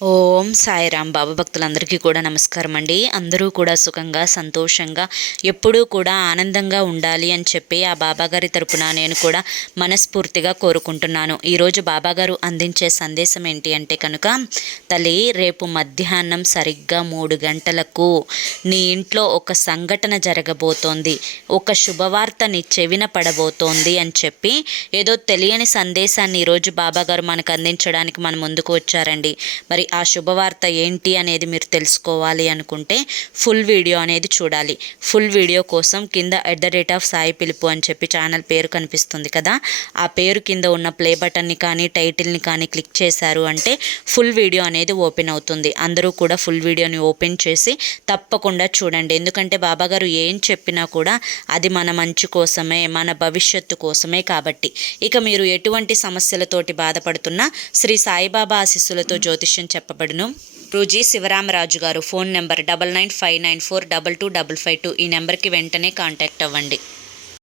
ఓం సాయిరామ్. బాబా భక్తులందరికీ కూడా నమస్కారం అండి. అందరూ కూడా సుఖంగా సంతోషంగా ఎప్పుడూ కూడా ఆనందంగా ఉండాలి అని చెప్పి ఆ బాబాగారి తరపున నేను కూడా మనస్ఫూర్తిగా కోరుకుంటున్నాను. ఈరోజు బాబాగారు అందించే సందేశం ఏంటి అంటే కనుక, తల్లి రేపు మధ్యాహ్నం సరిగ్గా 3 గంటలకు నీ ఇంట్లో ఒక సంఘటన జరగబోతోంది, ఒక శుభవార్త నీ చెవిన పడబోతోంది అని చెప్పి ఏదో తెలియని సందేశాన్ని ఈరోజు బాబాగారు మనకు అందించడానికి మన ముందుకు వచ్చారండి. మరి ఆ శుభవార్త ఏంటి అనేది మీరు తెలుసుకోవాలి అనుకుంటే ఫుల్ వీడియో అనేది చూడాలి. ఫుల్ వీడియో కోసం కింద @సాయి పిలుపు అని చెప్పి ఛానల్ పేరు కనిపిస్తుంది కదా, ఆ పేరు కింద ఉన్న ప్లే బటన్ని కానీ టైటిల్ని కానీ క్లిక్ చేశారు అంటే ఫుల్ వీడియో అనేది ఓపెన్ అవుతుంది. అందరూ కూడా ఫుల్ వీడియోని ఓపెన్ చేసి తప్పకుండా చూడండి. ఎందుకంటే బాబాగారు ఏం చెప్పినా కూడా అది మన మంచి కోసమే, మన భవిష్యత్తు కోసమే. కాబట్టి ఇక మీరు ఎటువంటి సమస్యలతోటి బాధపడుతున్నా శ్రీ సాయిబాబా ఆశీస్సులతో జ్యోతిష్యం చెప్పబడును. రూజీ శివరామరాజు గారు. Phone number 995994222552. ఈ నెంబర్కి వెంటనే కాంటాక్ట్ అవ్వండి.